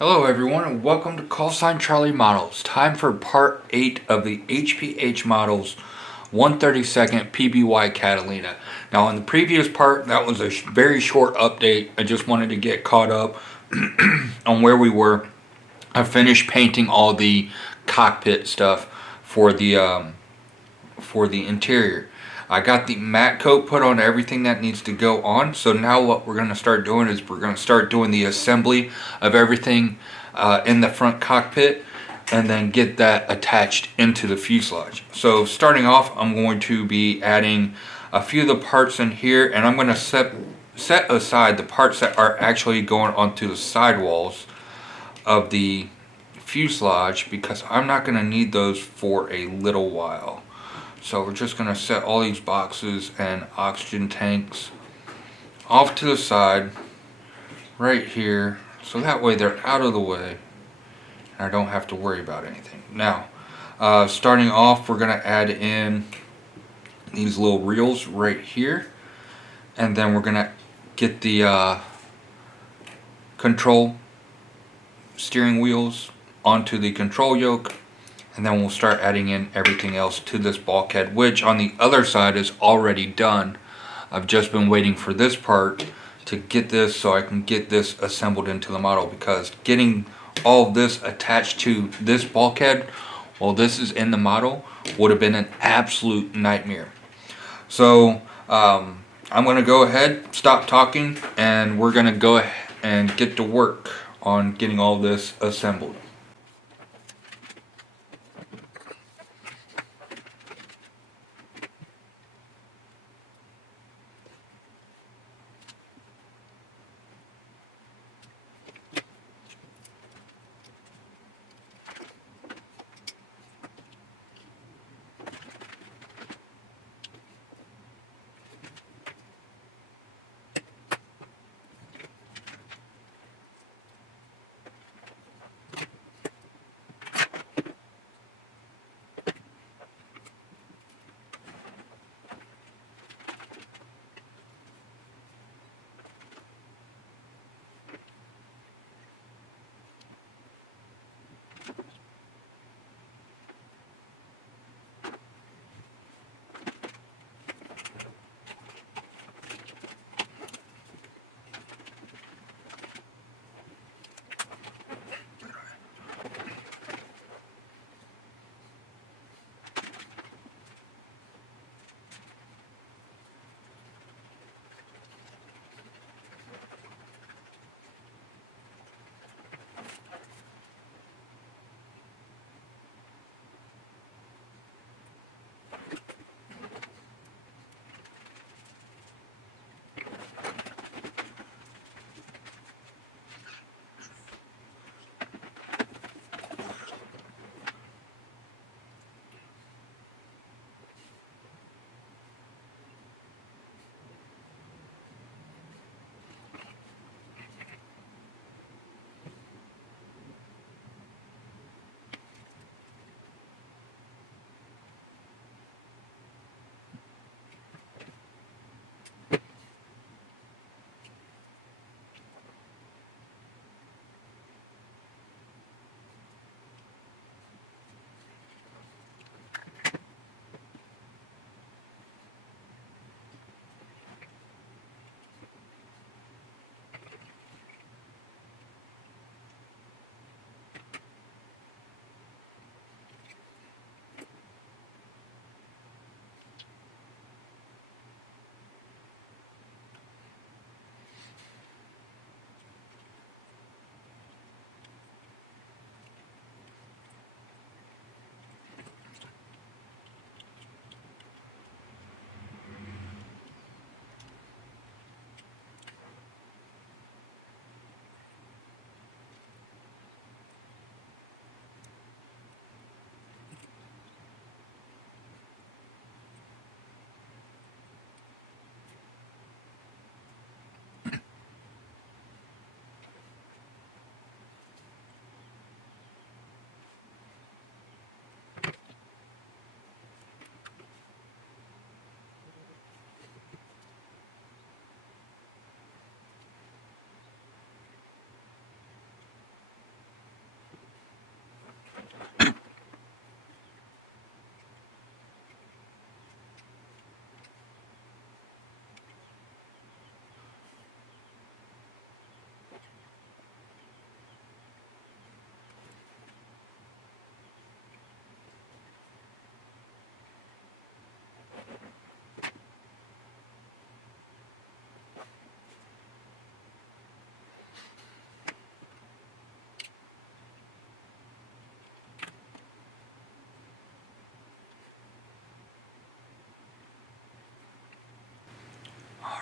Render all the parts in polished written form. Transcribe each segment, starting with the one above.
Hello everyone and welcome to Callsign Charlie Models. Time for part 8 of the HPH Models 132nd PBY Catalina. Now in the previous part, that was a very short update. I just wanted to get caught up on where we were. I finished painting all the cockpit stuff for the interior. I got the matte coat put on everything that needs to go on. So now what we're going to start doing is we're going to start doing the assembly of everything in the front cockpit and then get that attached into the fuselage. So starting off, I'm going to be adding a few of the parts in here, and I'm going to set aside the parts that are actually going onto the sidewalls of the fuselage because I'm not going to need those for a little while. So we're just going to set all these boxes and oxygen tanks off to the side right here, so that way they're out of the way and I don't have to worry about anything. Now, starting off, we're going to add in these little reels right here, and then we're going to get the control steering wheels onto the control yoke, and then we'll start adding in everything else to this bulkhead, which on the other side is already done. I've just been waiting for this part to get this so I can get this assembled into the model, because getting all of this attached to this bulkhead while this is in the model would have been an absolute nightmare. So I'm going to go ahead, stop talking, and we're going to go ahead and get to work on getting all this assembled.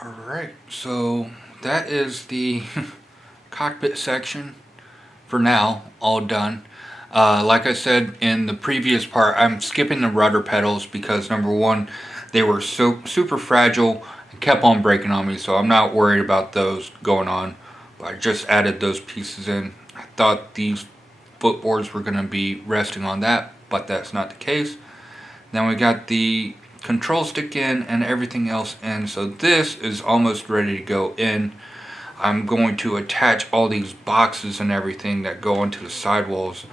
Alright, so that is the cockpit section for now, all done. Like I said in the previous part, I'm skipping the rudder pedals because number one, they were so super fragile and kept on breaking on me, so I'm not worried about those going on. But I just added those pieces in. I thought these footboards were going to be resting on that, but that's not the case. Then we got the control stick in and everything else in, so this is almost ready to go in. I'm going to attach all these boxes and everything that go into the sidewalls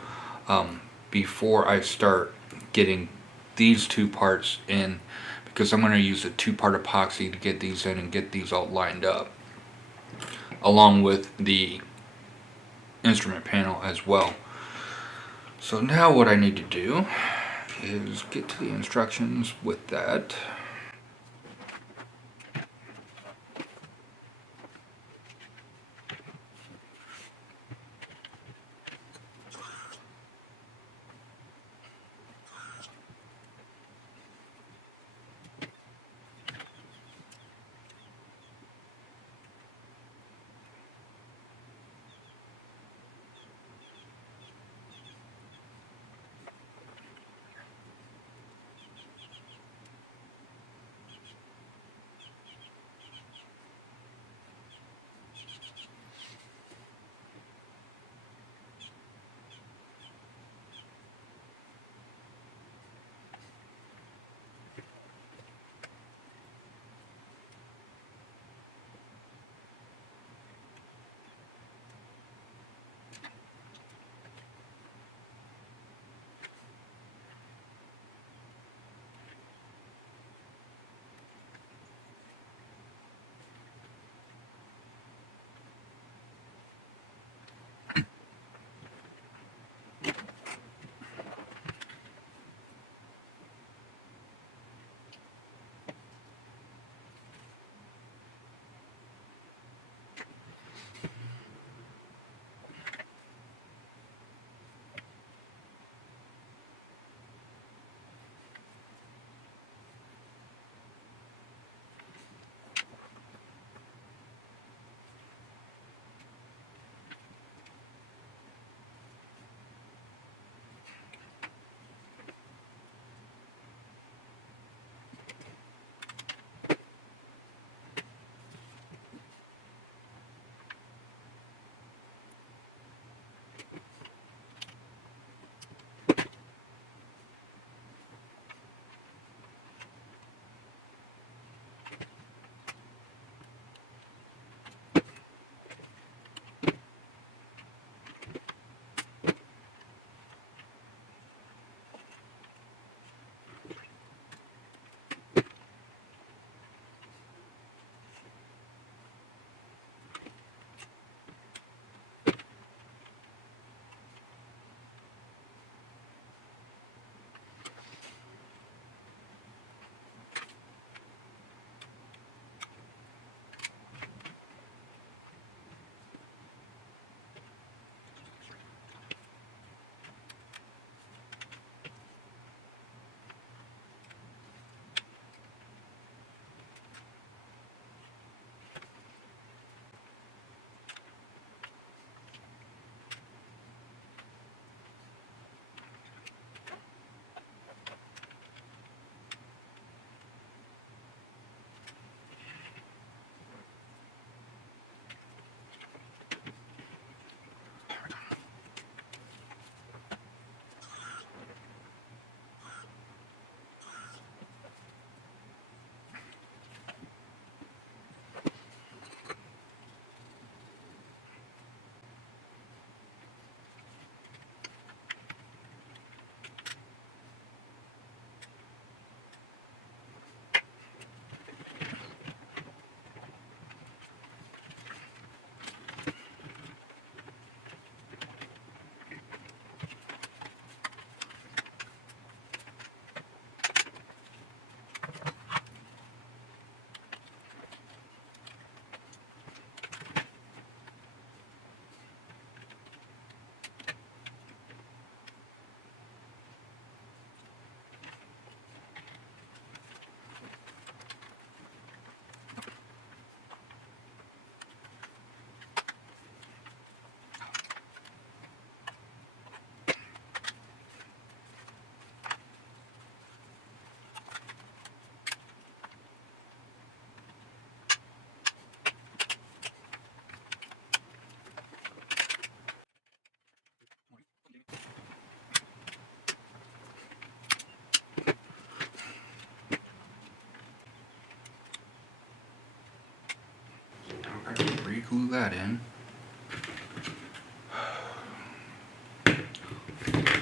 before I start getting these two parts in, because I'm going to use a two-part epoxy to get these in and get these all lined up, along with the instrument panel as well. So now what I need to do is get to the instructions with that.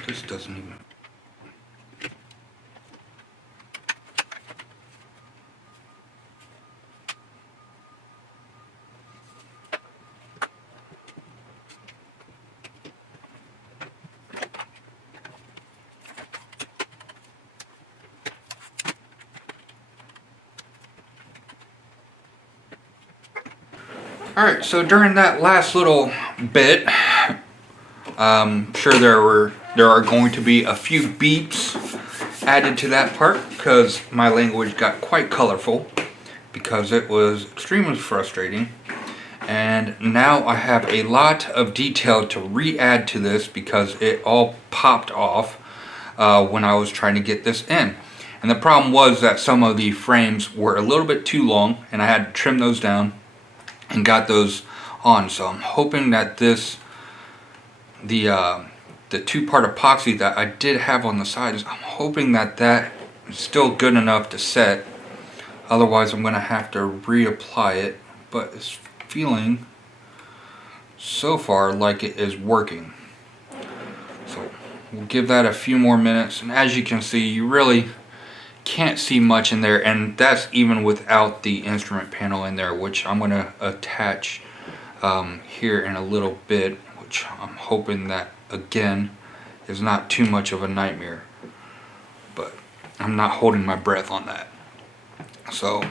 This doesn't even... Alright, so during that last little bit, I'm sure there are going to be a few beeps added to that part because my language got quite colorful because it was extremely frustrating. And now I have a lot of detail to re-add to this because it all popped off when I was trying to get this in. And the problem was that some of the frames were a little bit too long and I had to trim those down and got those on. So I'm hoping that the two-part epoxy that I did have on the sides, I'm hoping that is still good enough to set. Otherwise I'm going to have to reapply it, but it's feeling so far like it is working. So we'll give that a few more minutes, and as you can see, you really can't see much in there, and that's even without the instrument panel in there, which I'm going to attach here in a little bit, which I'm hoping that again is not too much of a nightmare, but I'm not holding my breath on that. So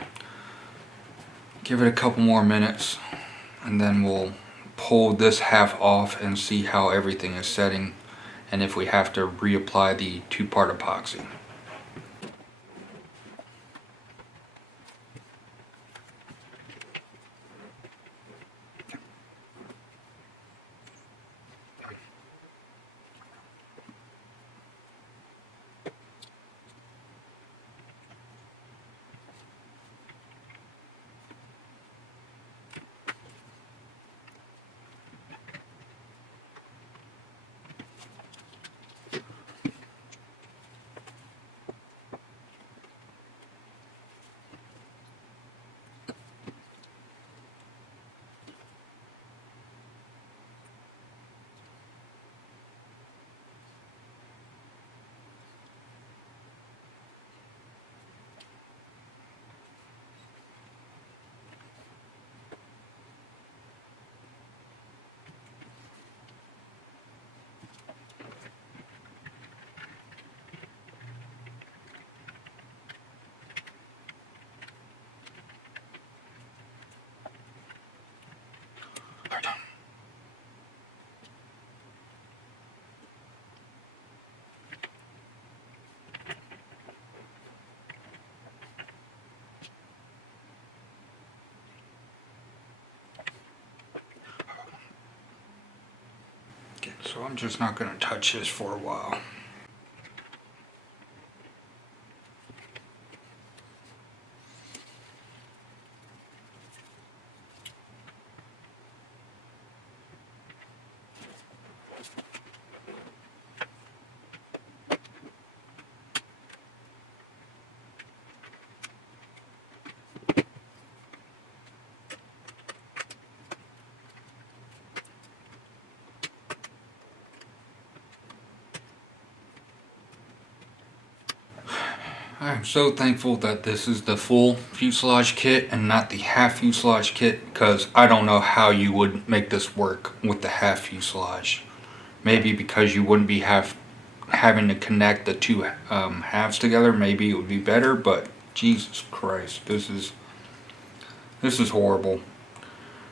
give it a couple more minutes and then we'll pull this half off and see how everything is setting and if we have to reapply the two-part epoxy. So I'm just not going to touch this for a while. I'm so thankful that this is the full fuselage kit and not the half fuselage kit, because I don't know how you would make this work with the half fuselage. Maybe because you wouldn't be having to connect the two halves together, maybe it would be better, but Jesus Christ, this is horrible.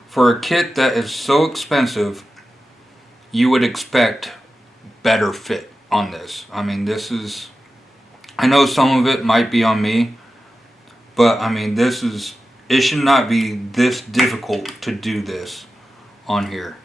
For a kit that is so expensive, you would expect better fit on this. I mean, I know some of it might be on me, but I mean, it should not be this difficult to do this on here.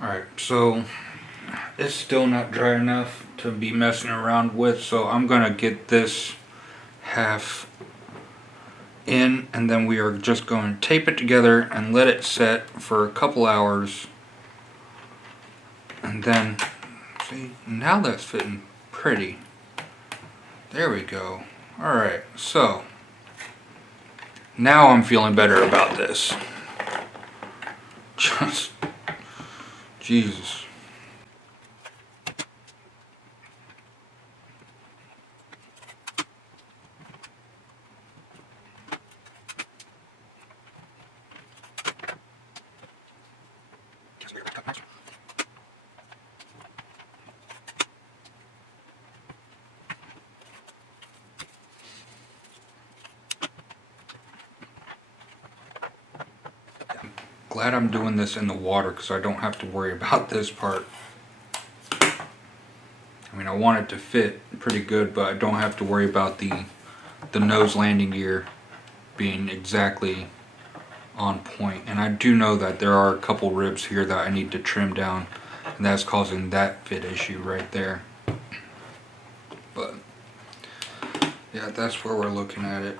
Alright, so it's still not dry enough to be messing around with, so I'm gonna get this half in, and then we are just going to tape it together and let it set for a couple hours. And then, see, now that's fitting pretty. There we go. Alright, so now I'm feeling better about this. Just, Jesus. Glad I'm doing this in the water because I don't have to worry about this part. I mean, I want it to fit pretty good, but I don't have to worry about the nose landing gear being exactly on point. And I do know that there are a couple ribs here that I need to trim down, and that's causing that fit issue right there. But yeah, that's where we're looking at it.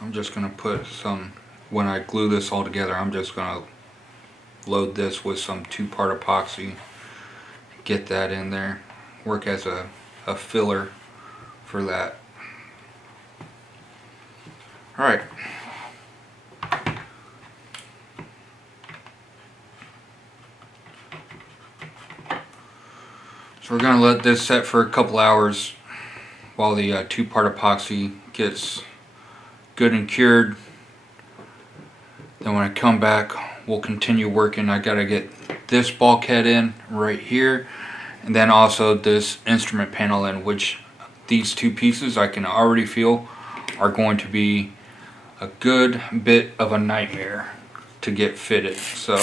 I'm just gonna put some, when I glue this all together, I'm just gonna load this with some 2-part epoxy, get that in there, work as a filler for that. Alright. So we're gonna let this set for a couple hours while the 2-part epoxy gets good and cured. Then when I come back, we'll continue working. I gotta get this bulkhead in right here, and then also this instrument panel in, which these 2 pieces I can already feel are going to be a good bit of a nightmare to get fitted. So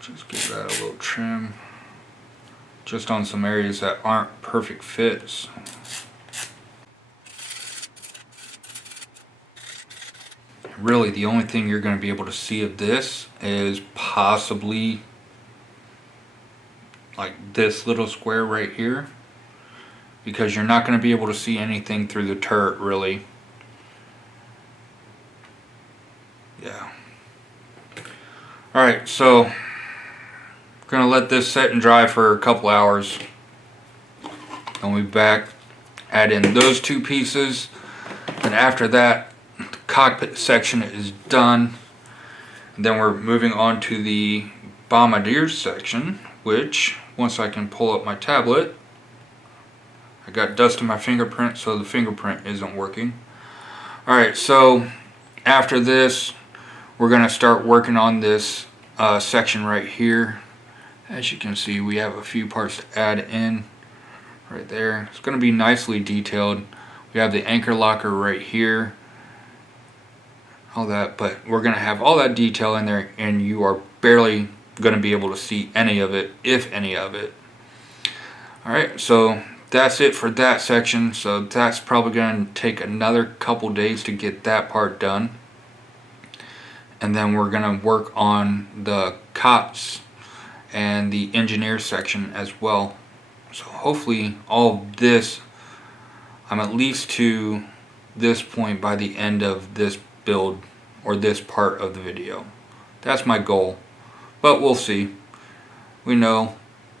just give that a little trim just on some areas that aren't perfect fits. Really, the only thing you're going to be able to see of this is possibly like this little square right here, because you're not going to be able to see anything through the turret really. Yeah. Alright, so we're going to let this set and dry for a couple hours. Then we'll be back, add in those 2 pieces, and after that the cockpit section is done. And then we're moving on to the bombadiers section, which once I can pull up my tablet, I got dust in my fingerprint, so the fingerprint isn't working. Alright, so after this we're going to start working on this section right here. As you can see, we have a few parts to add in right there. It's going to be nicely detailed. We have the anchor locker right here, all that, but we're going to have all that detail in there, and you are barely going to be able to see any of it, if any of it. Alright, so that's it for that section. So that's probably going to take another couple days to get that part done. And then we're going to work on the cots and the engineer section as well. So hopefully all of this, I'm at least to this point by the end of this build or this part of the video. That's my goal, but we'll see. We know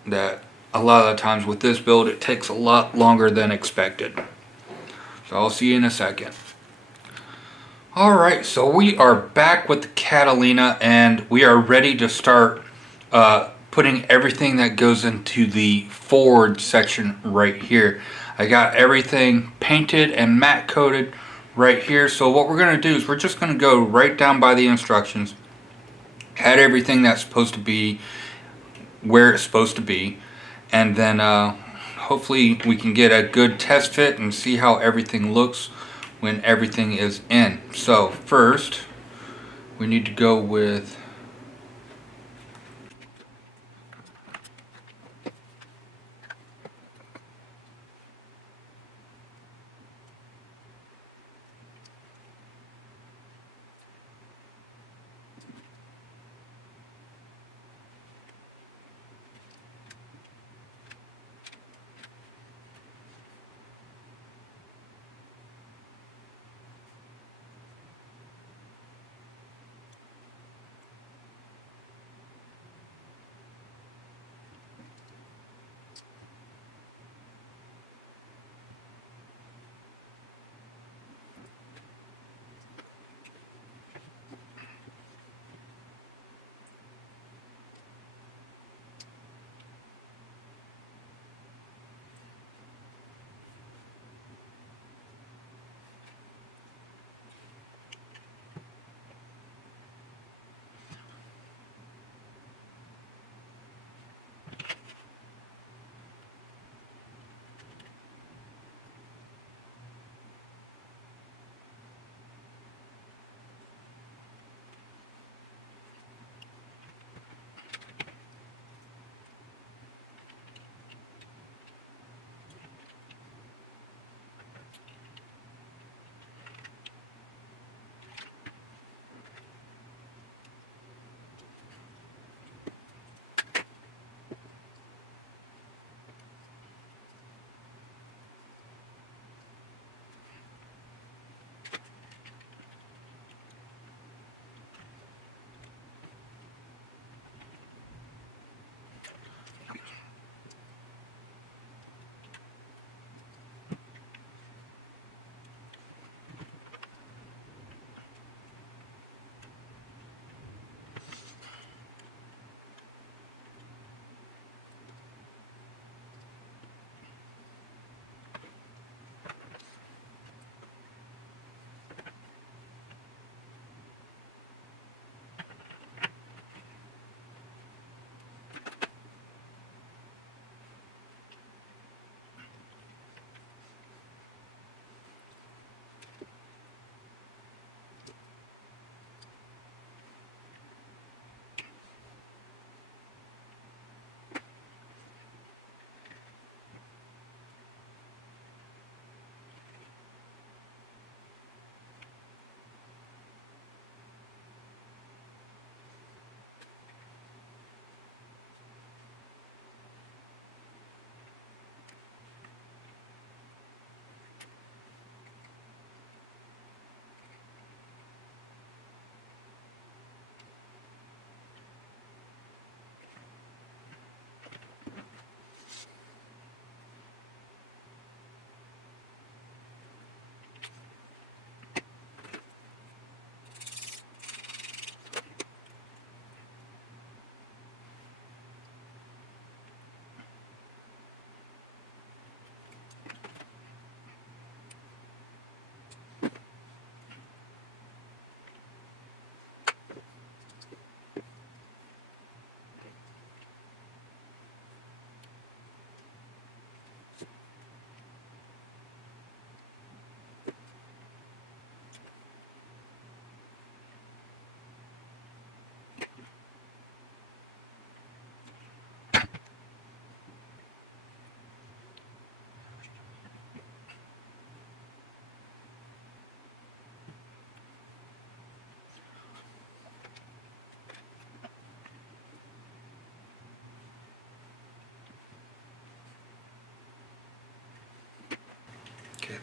that a lot of the times with this build it takes a lot longer than expected. So I'll see you in a second. Alright, so we are back with the Catalina, and we are ready to start putting everything that goes into the forward section right here. I got everything painted and matte coated right here. So what we're going to do is we're just going to go right down by the instructions, add everything that's supposed to be where it's supposed to be, and then hopefully we can get a good test fit and see how everything looks when everything is in. So first we need to go with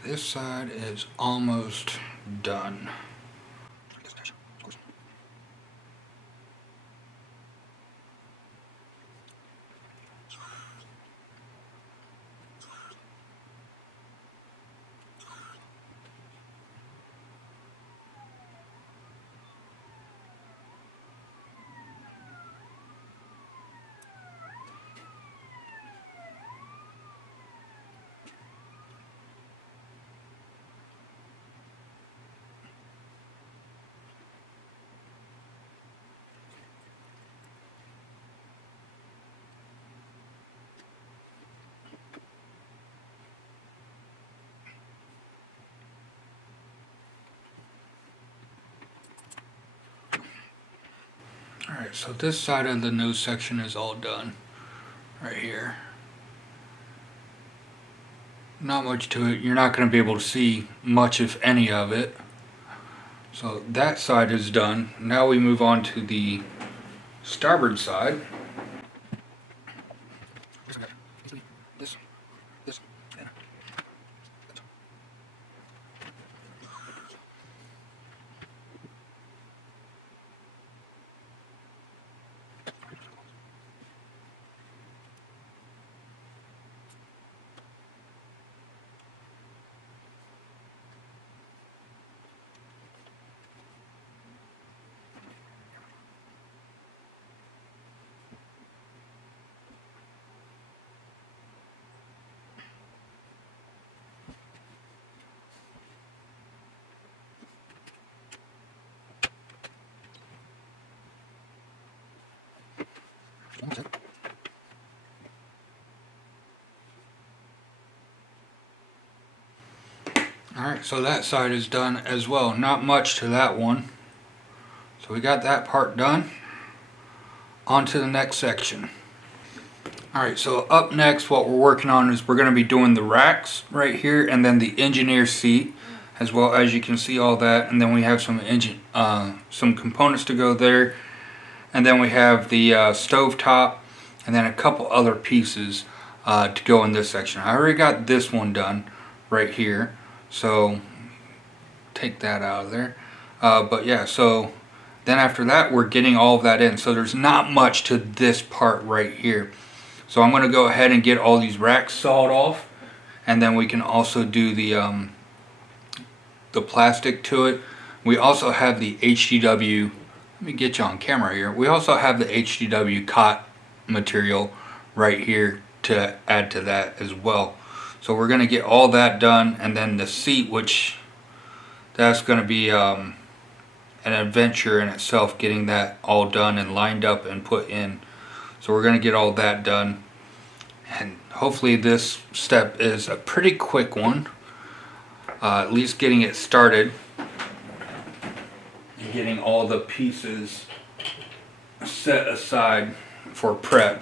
This side is almost done. Alright, so this side of the nose section is all done. Right here. Not much to it. You're not going to be able to see much, if any, of it. So that side is done. Now we move on to the starboard side. Alright, so that side is done as well. Not much to that one. So we got that part done. On to the next section. Alright, so up next what we're working on is we're going to be doing the racks right here and then the engineer seat, as well as you can see all that, and then we have some components to go there, and then we have the stove top and then a couple other pieces to go in this section. I already got this one done right here, so take that out of there. But yeah, so then after that we're getting all of that in, so there's not much to this part right here. So I'm going to go ahead and get all these racks sawed off, and then we can also do the plastic to it. We also have the HDW, let me get you on camera here, we also have the HDW cot material right here to add to that as well. So we're going to get all that done, and then the seat, which that's going to be an adventure in itself, getting that all done and lined up and put in. So we're going to get all that done, and hopefully this step is a pretty quick one, at least getting it started and getting all the pieces set aside for prep.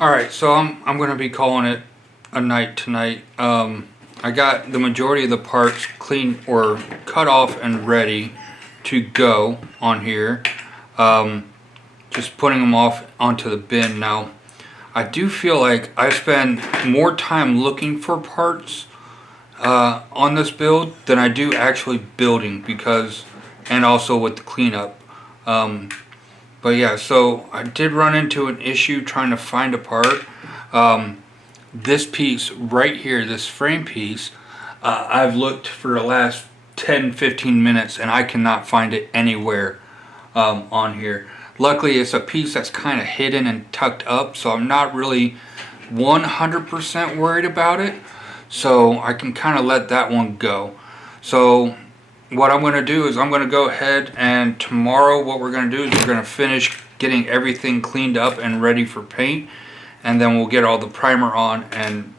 Alright, so I'm going to be calling it a night tonight. I got the majority of the parts clean or cut off and ready to go on here. Just putting them off onto the bin now. I do feel like I spend more time looking for parts on this build than I do actually building, because, and also with the cleanup. But yeah, so I did run into an issue trying to find a part. This piece right here, this frame piece, I've looked for the last 10-15 minutes and I cannot find it anywhere on here. Luckily it's a piece that's kind of hidden and tucked up, so I'm not really 100% worried about it, so I can kind of let that one go. So what I'm going to do is I'm going to go ahead, and tomorrow what we're going to do is we're going to finish getting everything cleaned up and ready for paint, and then we'll get all the primer on and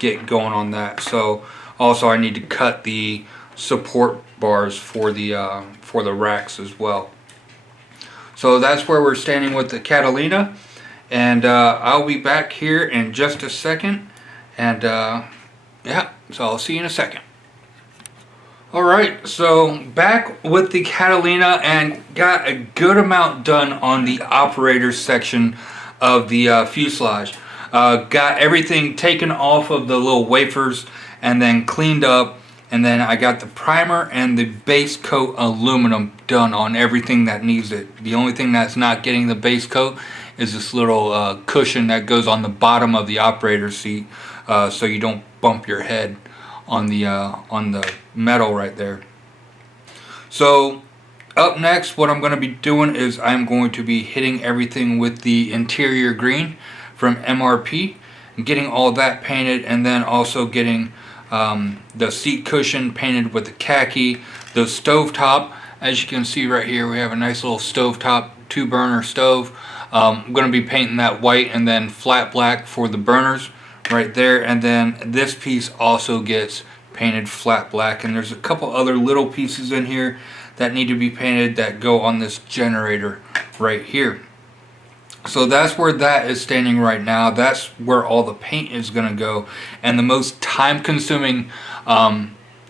get going on that. So also I need to cut the support bars for the racks as well. So that's where we're standing with the Catalina, and I'll be back here in just a second, and yeah, so I'll see you in a second. Alright, so back with the Catalina, and got a good amount done on the operator section of the fuselage. Got everything taken off of the little wafers and then cleaned up, and then I got the primer and the base coat aluminum done on everything that needs it. The only thing that's not getting the base coat is this little cushion that goes on the bottom of the operator seat, so you don't bump your head on the metal right there. So up next, what I'm going to be doing is I'm going to be hitting everything with the interior green from MRP and getting all that painted, and then also getting the seat cushion painted with the khaki. The stove top, as you can see right here, we have a nice little stove top, 2-burner stove. I'm going to be painting that white and then flat black for the burners right there, and then this piece also gets painted flat black, and there's a couple other little pieces in here that need to be painted that go on this generator right here. So that's where that is standing right now. That's where all the paint is going to go, and the most time consuming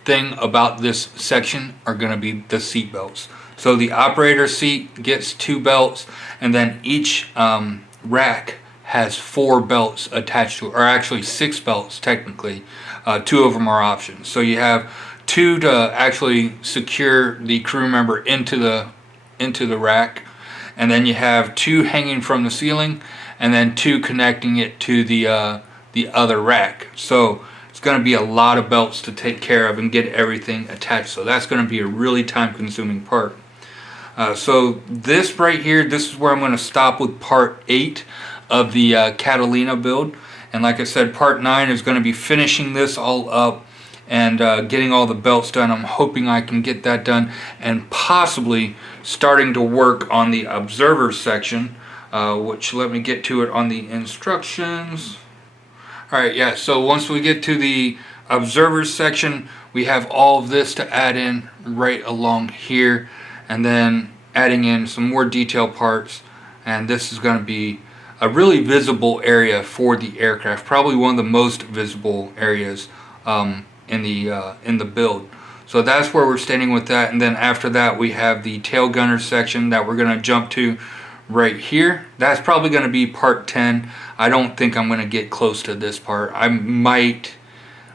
thing about this section are going to be the seat belts. So the operator seat gets 2 belts, and then each rack has 4 belts attached to it, or actually 6 belts technically. 2 of them are options. So you have 2 to actually secure the crew member into the rack, and then you have 2 hanging from the ceiling, and then 2 connecting it to the other rack. So it's going to be a lot of belts to take care of and get everything attached. So that's going to be a really time-consuming part. So this right here, this is where I'm going to stop with part 8 of the Catalina build, and like I said, part 9 is going to be finishing this all up and getting all the belts done. I'm hoping I can get that done, and possibly starting to work on the observer section, which, let me get to it on the instructions. Alright, yeah, so once we get to the observer section, we have all of this to add in right along here, and then adding in some more detail parts, and this is going to be a really visible area for the aircraft, probably one of the most visible areas in the build. So that's where we're standing with that, and then after that we have the tail gunner section that we're going to jump to right here. That's probably going to be part 10. I don't think I'm going to get close to this part. I might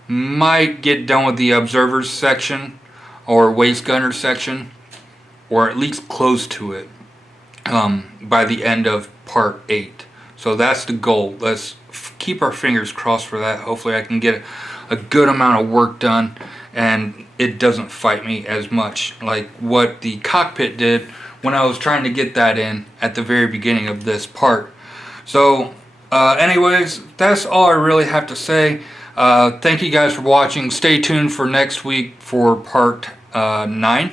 get done with the observers section or waist gunner section, or at least close to it by the end of part 8. So that's the goal. Let's keep our fingers crossed for that. Hopefully I can get a good amount of work done, and it doesn't fight me as much like what the cockpit did when I was trying to get that in at the very beginning of this part. So anyways, that's all I really have to say. Thank you guys for watching. Stay tuned for next week for part 9.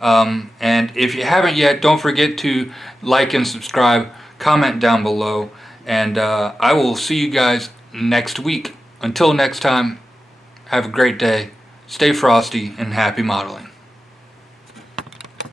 And if you haven't yet, don't forget to like and subscribe, comment down below, and I will see you guys next week. Until next time, have a great day, stay frosty, and happy modeling.